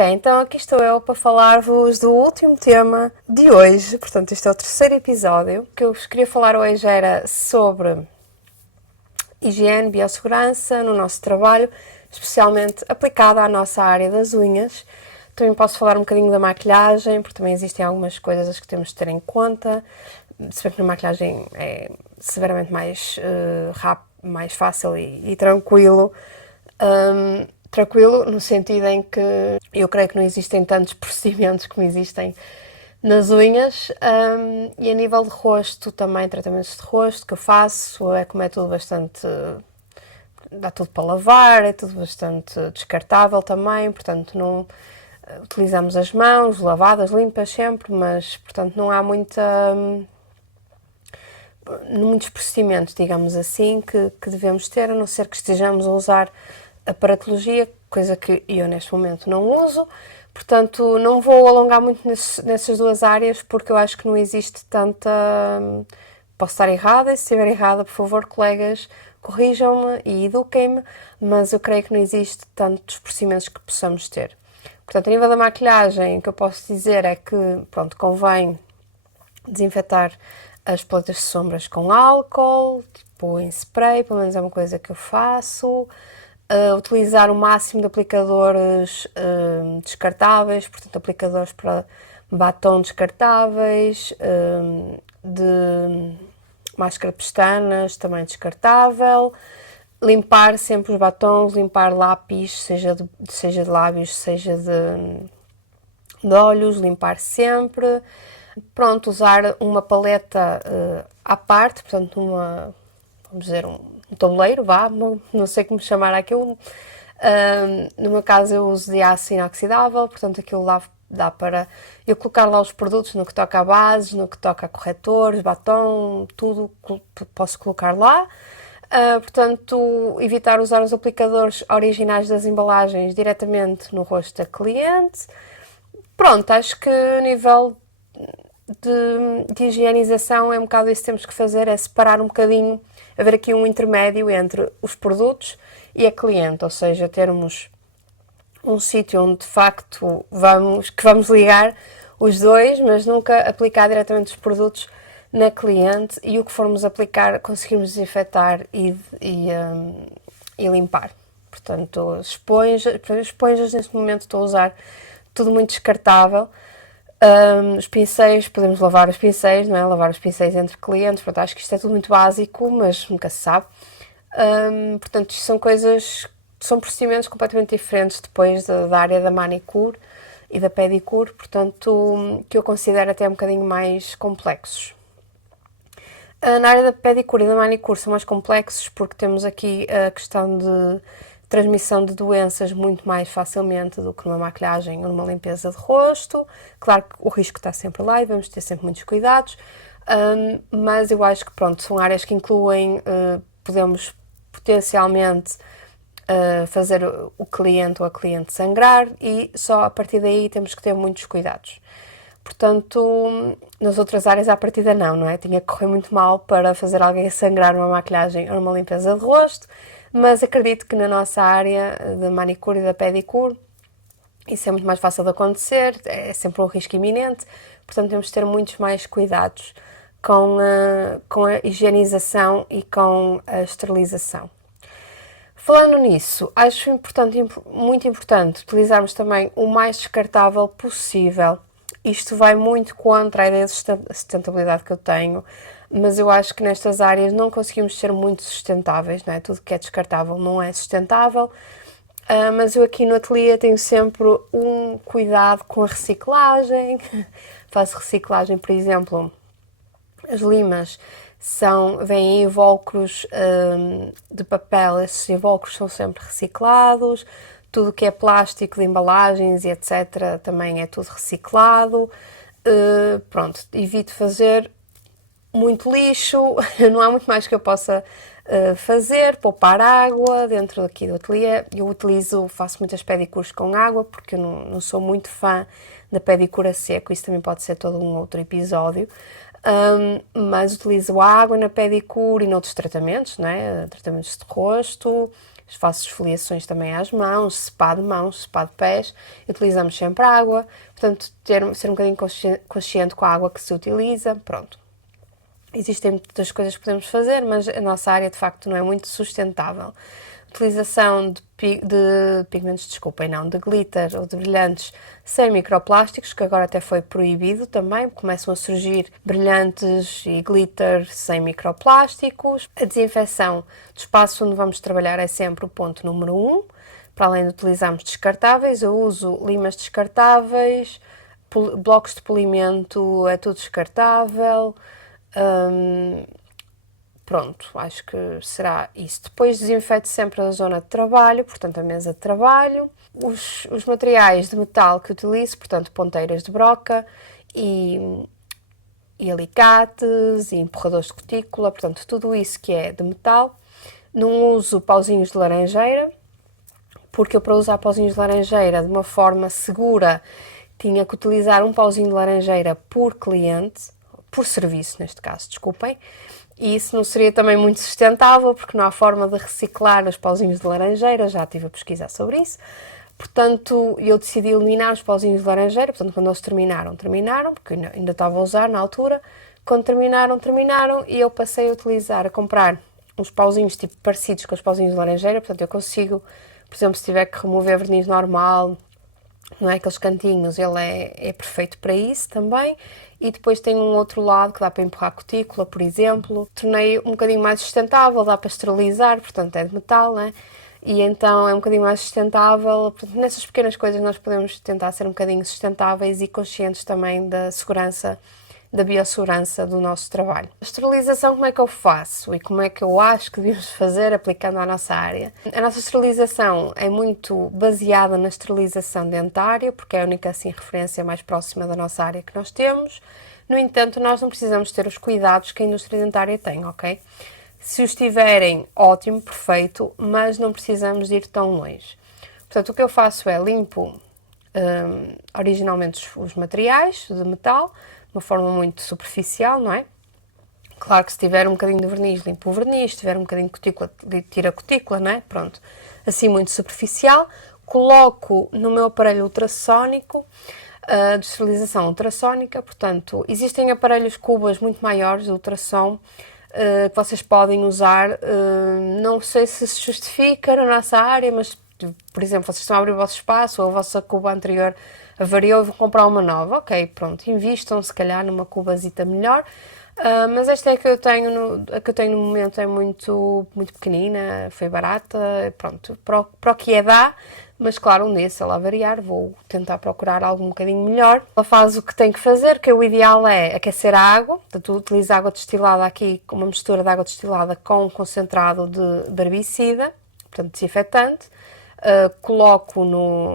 Ok, então aqui estou eu para falar-vos do último tema de hoje. Portanto, este é o terceiro episódio. O que eu vos queria falar hoje era sobre higiene, biossegurança no nosso trabalho, especialmente aplicada à nossa área das unhas. Também posso falar um bocadinho da maquilhagem, porque também existem algumas coisas que temos de ter em conta. Se bem que na maquilhagem é severamente mais rápido, mais fácil e tranquilo. Tranquilo no sentido em que eu creio que não existem tantos procedimentos como existem nas unhas, e a nível de rosto também, tratamentos de rosto que eu faço, como é tudo bastante, dá tudo para lavar, é tudo bastante descartável também, portanto não utilizamos as mãos lavadas, limpas sempre, mas portanto não há muitos procedimentos, digamos assim, que devemos ter, a não ser que estejamos a usar aparatologia, coisa que eu neste momento não uso. Portanto, não vou alongar muito nessas duas áreas, porque eu acho que não existe tanta... Posso estar errada, e se estiver errada, por favor, colegas, corrijam-me e eduquem-me, mas eu creio que não existe tantos procedimentos que possamos ter. Portanto, a nível da maquilhagem, o que eu posso dizer é que, pronto, convém desinfetar as paletas de sombras com álcool, tipo em spray, pelo menos é uma coisa que eu faço. Utilizar o máximo de aplicadores descartáveis, portanto aplicadores para batom descartáveis, de máscara pestanas também descartável. Limpar sempre os batons, limpar lápis, seja de lábios, seja de olhos, limpar sempre. Pronto, usar uma paleta à parte, portanto vamos dizer, um tabuleiro, não sei como chamar aquilo. No meu caso eu uso de aço inoxidável, portanto aquilo lá dá para eu colocar lá os produtos no que toca a bases, no que toca a corretores, batom, tudo posso colocar lá. Portanto, evitar usar os aplicadores originais das embalagens diretamente no rosto da cliente. Pronto, acho que a nível de higienização é um bocado isso que temos que fazer, é separar um bocadinho, haver aqui um intermédio entre os produtos e a cliente, ou seja, termos um sítio onde de facto vamos ligar os dois, mas nunca aplicar diretamente os produtos na cliente, e o que formos aplicar conseguimos desinfetar e limpar. Portanto, esponjas neste momento estou a usar tudo muito descartável. Os pincéis, podemos lavar os pincéis, não é? Lavar os pincéis entre clientes, portanto, acho que isto é tudo muito básico, mas nunca se sabe. Portanto, isto são procedimentos completamente diferentes depois da área da manicure e da pedicure, portanto, que eu considero até um bocadinho mais complexos. Na área da pedicure e da manicure são mais complexos porque temos aqui a questão de transmissão de doenças muito mais facilmente do que numa maquilhagem ou numa limpeza de rosto. Claro que o risco está sempre lá e devemos ter sempre muitos cuidados, mas eu acho que pronto, são áreas que incluem, podemos potencialmente fazer o cliente ou a cliente sangrar, e só a partir daí temos que ter muitos cuidados. Portanto, nas outras áreas à partida não é? Tinha que correr muito mal para fazer alguém sangrar numa maquilhagem ou numa limpeza de rosto, mas acredito que na nossa área da manicure e da pedicure isso é muito mais fácil de acontecer, é sempre um risco iminente, portanto temos de ter muitos mais cuidados com a higienização e com a esterilização. Falando nisso, acho muito importante utilizarmos também o mais descartável possível. Isto vai muito contra a ideia de sustentabilidade que eu tenho, mas eu acho que nestas áreas não conseguimos ser muito sustentáveis, não é? Tudo que é descartável não é sustentável, mas eu aqui no ateliê tenho sempre um cuidado com a reciclagem. Faço reciclagem, por exemplo, as limas vêm em invólucros de papel, esses invólucros são sempre reciclados. Tudo que é plástico de embalagens e etc. também é tudo reciclado. Pronto, evito fazer muito lixo, não há muito mais que eu possa fazer, poupar água dentro aqui do ateliê. Eu faço muitas pedicures com água, porque eu não sou muito fã da pedicure a seco, isso também pode ser todo um outro episódio. Mas utilizo água na pedicure e noutros tratamentos, né? Tratamentos de rosto, faço esfoliações também às mãos, spa de mãos, spa de pés, utilizamos sempre água, portanto, ser um bocadinho consciente com a água que se utiliza, pronto. Existem muitas coisas que podemos fazer, mas a nossa área de facto não é muito sustentável. Utilização de pigmentos, desculpem, não, de glitter ou de brilhantes sem microplásticos, que agora até foi proibido também, começam a surgir brilhantes e glitter sem microplásticos. A desinfecção do espaço onde vamos trabalhar é sempre o ponto número 1. Para além de utilizarmos descartáveis, eu uso limas descartáveis, blocos de polimento, é tudo descartável. Pronto, acho que será isso. Depois desinfeto sempre a zona de trabalho, portanto a mesa de trabalho. Os materiais de metal que utilizo, portanto ponteiras de broca e alicates e empurradores de cutícula, portanto tudo isso que é de metal. Não uso pauzinhos de laranjeira, porque eu para usar pauzinhos de laranjeira de uma forma segura tinha que utilizar um pauzinho de laranjeira por cliente, por serviço neste caso, desculpem. E isso não seria também muito sustentável, porque não há forma de reciclar os pauzinhos de laranjeira, já estive a pesquisar sobre isso. Portanto, eu decidi eliminar os pauzinhos de laranjeira, portanto, quando eles terminaram, porque eu ainda estava a usar na altura. Quando terminaram, e eu passei a utilizar, a comprar uns pauzinhos tipo parecidos com os pauzinhos de laranjeira, portanto, eu consigo, por exemplo, se tiver que remover verniz normal, não é, aqueles cantinhos, ele é perfeito para isso também. E depois tem um outro lado que dá para empurrar a cutícula, por exemplo. Tornei um bocadinho mais sustentável, dá para esterilizar, portanto é de metal, né? E então é um bocadinho mais sustentável. Portanto, nessas pequenas coisas nós podemos tentar ser um bocadinho sustentáveis e conscientes também da segurança, da biossegurança do nosso trabalho. A esterilização, como é que eu faço e como é que eu acho que devemos fazer aplicando à nossa área? A nossa esterilização é muito baseada na esterilização dentária, porque é a única assim, referência mais próxima da nossa área que nós temos. No entanto, nós não precisamos ter os cuidados que a indústria dentária tem, ok? Se os tiverem, ótimo, perfeito, mas não precisamos de ir tão longe. Portanto, o que eu faço é limpo originalmente os materiais de metal, de uma forma muito superficial, não é? Claro que se tiver um bocadinho de verniz, limpo o verniz, se tiver um bocadinho de cutícula, tiro a cutícula, não é? Pronto, assim muito superficial. Coloco no meu aparelho ultrassónico, de esterilização ultrassónica, portanto, existem aparelhos cubas muito maiores de ultrassom, que vocês podem usar, não sei se justifica na nossa área, mas, por exemplo, vocês estão a abrir o vosso espaço ou a vossa cuba anterior avariou e vão comprar uma nova, ok, pronto, invistam se calhar numa cubazita melhor, mas esta é a que eu tenho no momento é muito pequenina, foi barata, pronto, para o que é dá, mas claro, um dia se ela variar vou tentar procurar algo um bocadinho melhor. Ela faz o que tem que fazer, que o ideal é aquecer a água, portanto utilizo água destilada aqui, uma mistura de água destilada com concentrado de herbicida, portanto desinfetante. Coloco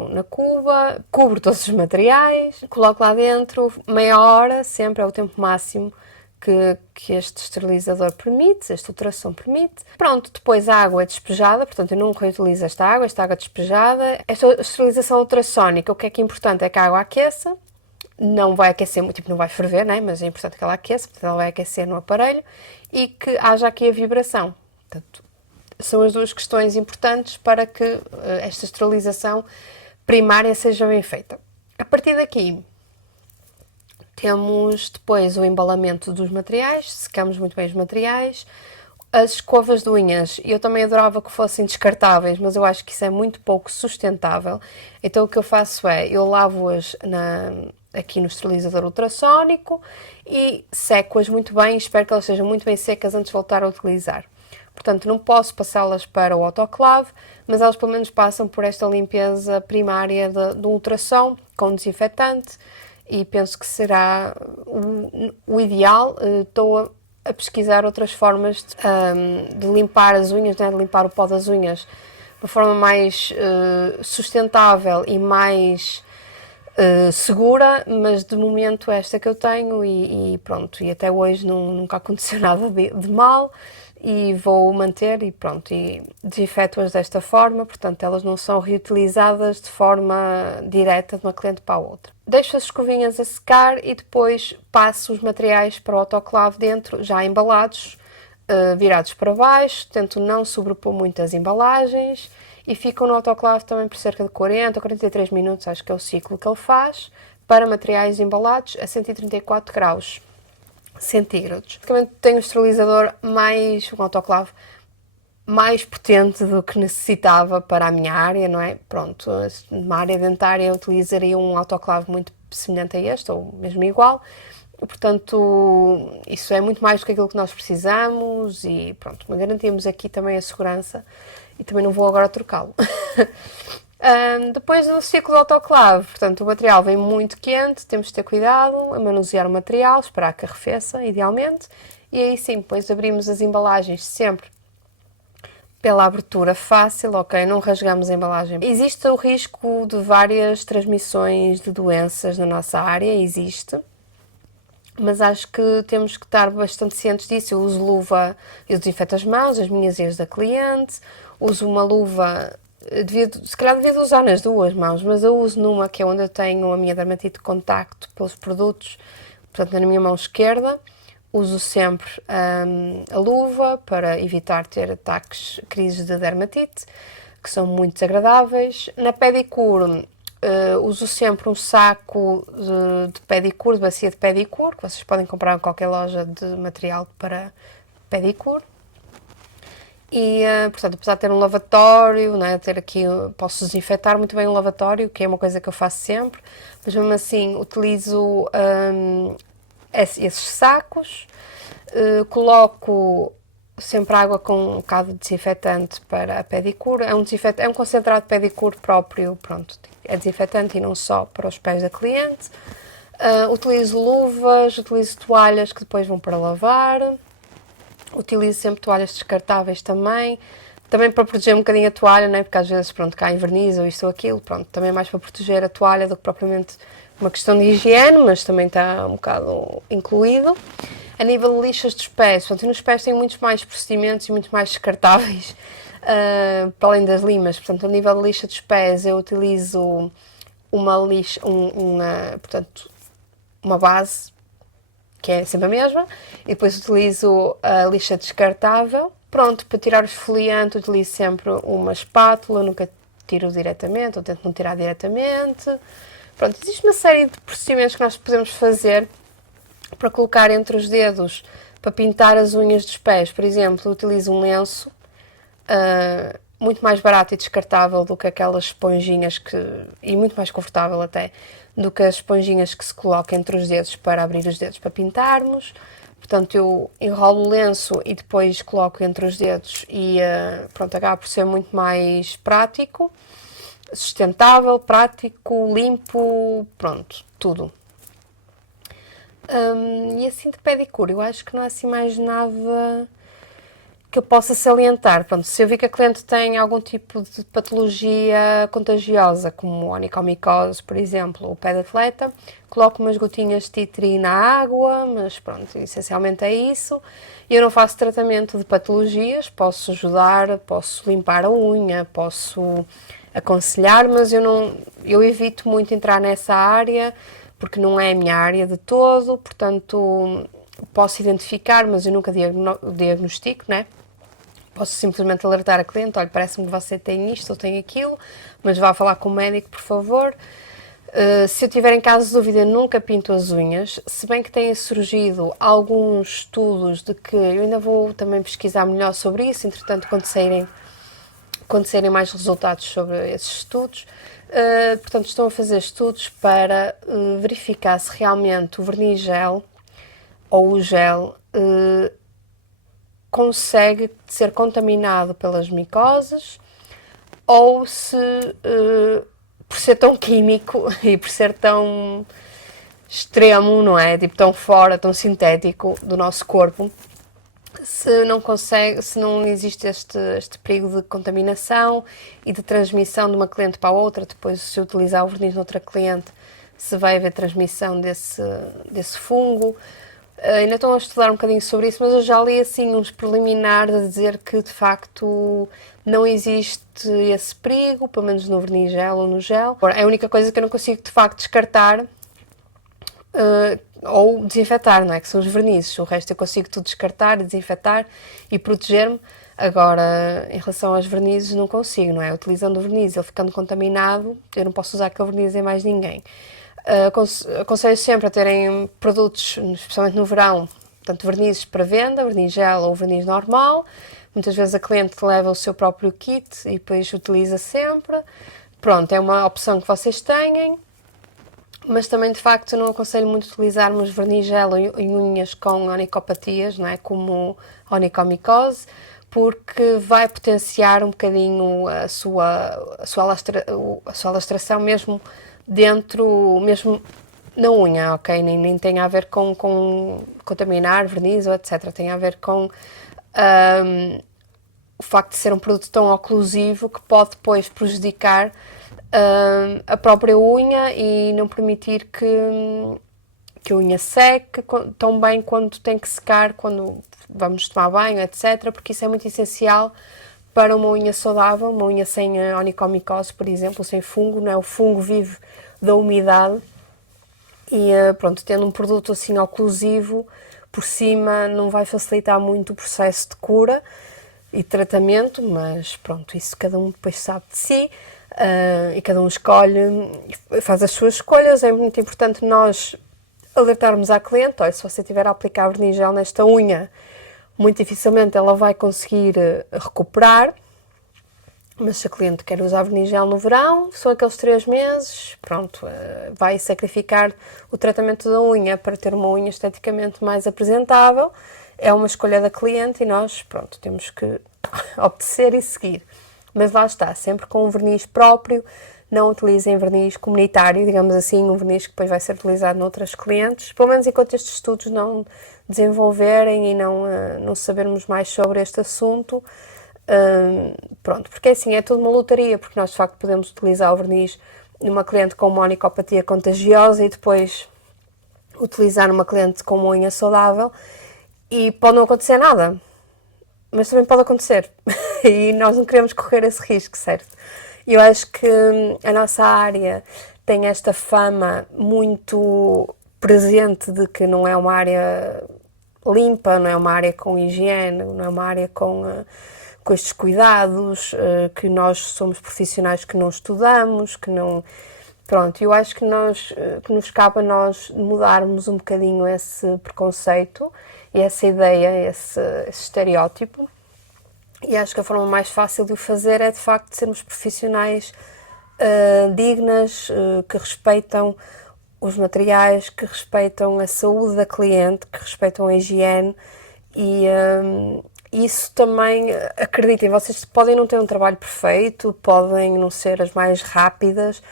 na cuba, cubro todos os materiais, coloco lá dentro, meia hora, sempre é o tempo máximo que este esterilizador permite, este ultrassom permite. Pronto, depois a água é despejada, portanto eu não reutilizo esta água despejada. Esta esterilização ultrassónica, o que é importante é que a água aqueça, não vai aquecer, tipo não vai ferver, né? Mas é importante que ela aqueça, portanto ela vai aquecer no aparelho e que haja aqui a vibração. Portanto, são as duas questões importantes para que esta esterilização primária seja bem feita. A partir daqui, temos depois o embalamento dos materiais, secamos muito bem os materiais, as escovas de unhas, eu também adorava que fossem descartáveis, mas eu acho que isso é muito pouco sustentável, então o que eu faço é, eu lavo-as aqui no esterilizador ultrassónico e seco-as muito bem, espero que elas sejam muito bem secas antes de voltar a utilizar. Portanto, não posso passá-las para o autoclave, mas elas pelo menos passam por esta limpeza primária do ultrassom com desinfetante, e penso que será o ideal. Estou a pesquisar outras formas de limpar as unhas, né, de limpar o pó das unhas de uma forma mais sustentável e mais segura, mas de momento esta que eu tenho e pronto, e até hoje nunca aconteceu nada de mal e vou manter e pronto, e desinfeto-as desta forma, portanto elas não são reutilizadas de forma direta de uma cliente para a outra. Deixo as escovinhas a secar e depois passo os materiais para o autoclave dentro, já embalados, virados para baixo, tento não sobrepor muito as embalagens e ficam no autoclave também por cerca de 40 ou 43 minutos, acho que é o ciclo que ele faz, para materiais embalados a 134 graus centígrados. Basicamente tenho um esterilizador um autoclave mais potente do que necessitava para a minha área, não é? Pronto, numa área dentária eu utilizaria um autoclave muito semelhante a este, ou mesmo igual. Portanto, isso é muito mais do que aquilo que nós precisamos e pronto, garantimos aqui também a segurança e também não vou agora trocá-lo. Depois do ciclo de autoclave, portanto, o material vem muito quente, temos de ter cuidado a manusear o material, esperar que arrefeça, idealmente, e aí sim, depois abrimos as embalagens sempre pela abertura fácil, ok, não rasgamos a embalagem. Existe o risco de várias transmissões de doenças na nossa área, existe, mas acho que temos que estar bastante cientes disso. Eu uso luva, eu desinfeto as mãos, as minhas e as da cliente, uso uma luva, se calhar devia usar nas duas mãos, mas eu uso numa que é onde eu tenho a minha dermatite de contacto pelos produtos, portanto na minha mão esquerda. Uso sempre a luva para evitar ter ataques, crises de dermatite, que são muito desagradáveis. Na pedicure, uso sempre um saco de pedicure, de bacia de pedicure, que vocês podem comprar em qualquer loja de material para pedicure. E, portanto, apesar de ter um lavatório, né, ter aqui, posso desinfetar muito bem o lavatório, que é uma coisa que eu faço sempre, mas mesmo assim utilizo esses sacos, coloco sempre água com um bocado de desinfetante para a pedicure, é um concentrado de pedicure próprio, pronto, é desinfetante e não só para os pés da cliente. Utilizo luvas, utilizo toalhas que depois vão para lavar, utilizo sempre toalhas descartáveis também para proteger um bocadinho a toalha, né? Porque às vezes, pronto, cai em verniz ou isto ou aquilo, pronto, também é mais para proteger a toalha do que propriamente uma questão de higiene, mas também está um bocado incluído. A nível de lixas dos pés, portanto, nos pés tenho muitos mais procedimentos e muito mais descartáveis, para além das limas. Portanto, a nível de lixa dos pés, eu utilizo uma lixa, portanto, uma base, que é sempre a mesma, e depois utilizo a lixa descartável. Pronto, para tirar o esfoliante utilizo sempre uma espátula, nunca tiro diretamente, ou tento não tirar diretamente. Pronto, existe uma série de procedimentos que nós podemos fazer para colocar entre os dedos, para pintar as unhas dos pés. Por exemplo, utilizo um lenço, muito mais barato e descartável do que aquelas esponjinhas e muito mais confortável até, do que as esponjinhas que se colocam entre os dedos para abrir os dedos para pintarmos. Portanto, eu enrolo o lenço e depois coloco entre os dedos e pronto, acaba por ser muito mais prático, sustentável, prático, limpo, pronto, tudo. E assim de pedicure, eu acho que não há assim mais nada que eu possa salientar. Pronto, se eu vi que a cliente tem algum tipo de patologia contagiosa, como onicomicose, por exemplo, o pé de atleta, coloco umas gotinhas de tea tree na água, mas pronto, essencialmente é isso. Eu não faço tratamento de patologias, posso ajudar, posso limpar a unha, posso aconselhar, mas eu evito muito entrar nessa área, porque não é a minha área de todo, portanto posso identificar, mas eu nunca diagnostico, né? Posso simplesmente alertar a cliente, olha, parece-me que você tem isto ou tem aquilo, mas vá falar com o médico, por favor. Se eu tiver em caso de dúvida, nunca pinto as unhas, se bem que têm surgido alguns estudos de que eu ainda vou também pesquisar melhor sobre isso, entretanto, quando saírem mais resultados sobre esses estudos. Portanto, estão a fazer estudos para verificar se realmente o verniz gel ou o gel consegue ser contaminado pelas micoses ou se, por ser tão químico e por ser tão extremo, não é? Tipo, tão fora, tão sintético do nosso corpo, se não existe este perigo de contaminação e de transmissão de uma cliente para a outra, depois se utilizar o verniz noutra cliente, se vai haver transmissão desse fungo. Ainda estão a estudar um bocadinho sobre isso, mas eu já li assim uns preliminares a dizer que de facto não existe esse perigo, pelo menos no verniz gel ou no gel. É a única coisa que eu não consigo de facto descartar, ou desinfetar, não é? Que são os vernizes. O resto eu consigo tudo descartar, desinfetar e proteger-me. Agora, em relação aos vernizes, não consigo, não é? Utilizando o verniz, ele ficando contaminado, eu não posso usar aquele verniz em mais ninguém. Aconselho sempre a terem produtos, especialmente no verão, tanto vernizes para venda, verniz gel ou verniz normal. Muitas vezes a cliente leva o seu próprio kit e depois utiliza sempre. Pronto, é uma opção que vocês têm. Mas também, de facto, não aconselho muito utilizarmos verniz gel em unhas com onicopatias, não é? Como onicomicose, porque vai potenciar um bocadinho a sua alastração mesmo dentro, mesmo na unha, ok? Nem tem a ver com contaminar verniz ou etc. Tem a ver com o facto de ser um produto tão oclusivo que pode depois prejudicar a própria unha e não permitir que a unha seque tão bem quanto tem que secar quando vamos tomar banho, etc. Porque isso é muito essencial para uma unha saudável, uma unha sem onicomicose, por exemplo, sem fungo, não é? O fungo vive da umidade e pronto, tendo um produto assim oclusivo por cima não vai facilitar muito o processo de cura e tratamento, mas pronto, isso cada um depois sabe de si e cada um escolhe, faz as suas escolhas. É muito importante nós alertarmos à cliente: olha, se você tiver a aplicar verniz gel nesta unha, muito dificilmente ela vai conseguir recuperar, mas se a cliente quer usar verniz gel no verão, são aqueles 3 meses, pronto, vai sacrificar o tratamento da unha para ter uma unha esteticamente mais apresentável. É uma escolha da cliente e nós, pronto, temos que obedecer e seguir. Mas lá está, sempre com um verniz próprio, não utilizem verniz comunitário, digamos assim, um verniz que depois vai ser utilizado noutras clientes, pelo menos enquanto estes estudos não desenvolverem e não sabermos mais sobre este assunto. Pronto, porque assim, é tudo uma lotaria, porque nós de facto podemos utilizar o verniz numa cliente com uma onicopatia contagiosa e depois utilizar numa cliente com uma unha saudável e pode não acontecer nada, mas também pode acontecer e nós não queremos correr esse risco, certo? Eu acho que a nossa área tem esta fama muito presente de que não é uma área limpa, não é uma área com higiene, não é uma área com estes cuidados, que nós somos profissionais que não estudamos, que não... Pronto, eu acho que nos cabe a nós mudarmos um bocadinho esse preconceito e essa ideia, esse estereótipo. E acho que a forma mais fácil de o fazer é, de facto, sermos profissionais dignas, que respeitam os materiais, que respeitam a saúde da cliente, que respeitam a higiene e isso também, acreditem, vocês podem não ter um trabalho perfeito, podem não ser as mais rápidas,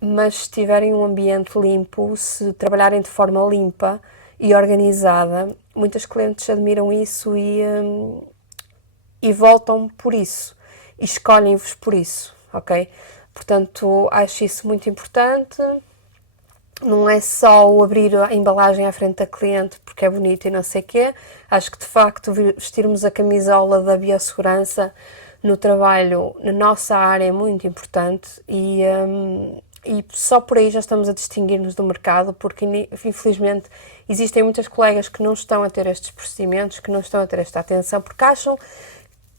mas se tiverem um ambiente limpo, se trabalharem de forma limpa e organizada, muitas clientes admiram isso e voltam por isso e escolhem-vos por isso, ok? Portanto, acho isso muito importante. Não é só o abrir a embalagem à frente da cliente porque é bonito e não sei o quê. Acho que, de facto, vestirmos a camisola da biossegurança no trabalho, na nossa área, é muito importante e só por aí já estamos a distinguir-nos do mercado, porque, infelizmente, existem muitas colegas que não estão a ter estes procedimentos, que não estão a ter esta atenção, porque acham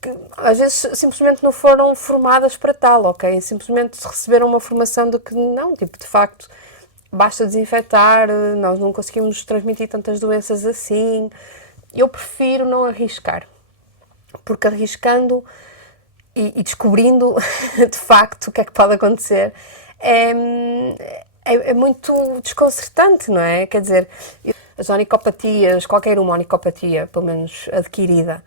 que, às vezes, simplesmente não foram formadas para tal, ok? Simplesmente receberam uma formação de que não, tipo, de facto... Basta desinfetar, nós não conseguimos transmitir tantas doenças assim. Eu prefiro não arriscar, porque arriscando e descobrindo de facto o que é que pode acontecer é muito desconcertante, não é? Quer dizer, as onicopatias, qualquer uma onicopatia, pelo menos adquirida,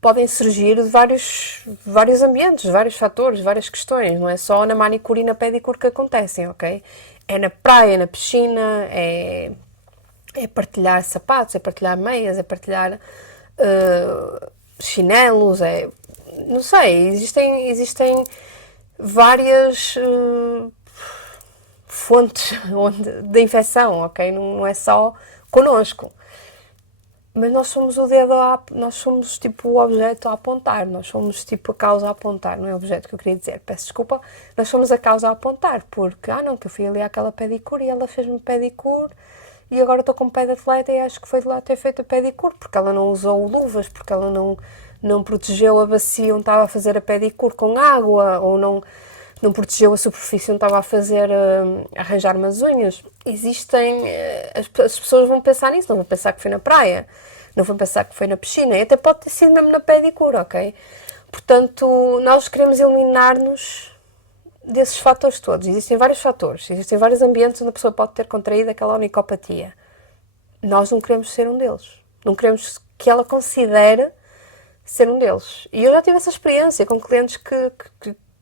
podem surgir de vários ambientes, vários fatores, várias questões, não é só na manicure e na pedicure que acontecem, ok? É na praia, é na piscina, é partilhar sapatos, é partilhar meias, é partilhar chinelos, não sei, existem várias fontes de infecção, ok? Não é só connosco. Mas nós somos nós somos tipo o objeto a apontar, nós somos tipo a causa a apontar, não é o objeto que eu queria dizer, peço desculpa, nós somos a causa a apontar, porque, não, que eu fui ali àquela pedicure e ela fez-me pedicure e agora estou com um pé de atleta e acho que foi de lá ter feito a pedicure, porque ela não usou luvas, porque ela não protegeu a bacia onde estava a fazer a pedicure com água, ou não protegeu a superfície onde estava a fazer, arranjar umas unhas. Existem, as pessoas vão pensar nisso, não vão pensar que foi na praia, não vão pensar que foi na piscina, e até pode ter sido mesmo na pedicure, ok? Portanto, nós queremos eliminar-nos desses fatores todos. Existem vários fatores, existem vários ambientes onde a pessoa pode ter contraído aquela onicopatia. Nós não queremos ser um deles. Não queremos que ela considere ser um deles. E eu já tive essa experiência com clientes que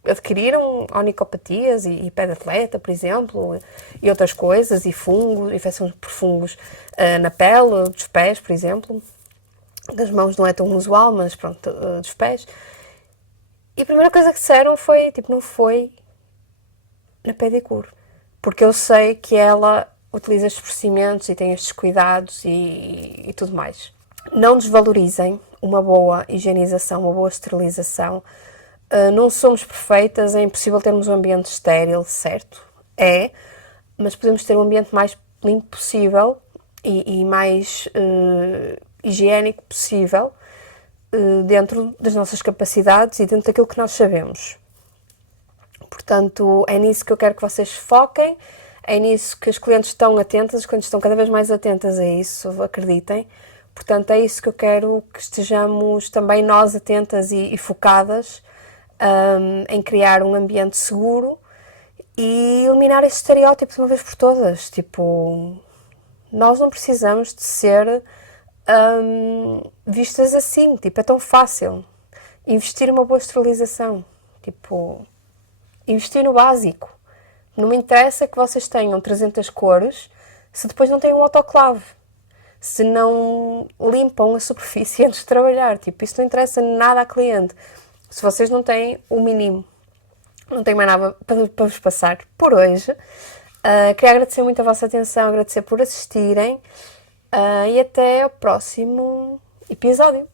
adquiriram onicopatias e pé de atleta, por exemplo, e outras coisas, e fungos, infecções por fungos na pele, dos pés, por exemplo. Das mãos não é tão usual, mas pronto, dos pés. E a primeira coisa que disseram foi, tipo, não foi na pedicure. Porque eu sei que ela utiliza estes procedimentos e tem estes cuidados e tudo mais. Não desvalorizem uma boa higienização, uma boa esterilização. Não somos perfeitas, é impossível termos um ambiente estéril, certo? É, mas podemos ter um ambiente mais limpo possível e mais higiênico possível dentro das nossas capacidades e dentro daquilo que nós sabemos. Portanto, é nisso que eu quero que vocês foquem, é nisso que as clientes estão atentas, as clientes estão cada vez mais atentas a isso, acreditem. Portanto, é isso que eu quero que estejamos também nós atentas e focadas em criar um ambiente seguro e eliminar esse estereótipo de uma vez por todas. Tipo, nós não precisamos de ser vistas assim, tipo, é tão fácil. Investir numa boa esterilização, tipo, investir no básico. Não me interessa que vocês tenham 300 cores se depois não têm um autoclave, se não limpam a superfície antes de trabalhar. Tipo, isso não interessa nada à cliente. Se vocês não têm o mínimo, não tenho mais nada para vos passar por hoje. Queria agradecer muito a vossa atenção, agradecer por assistirem e até ao próximo episódio.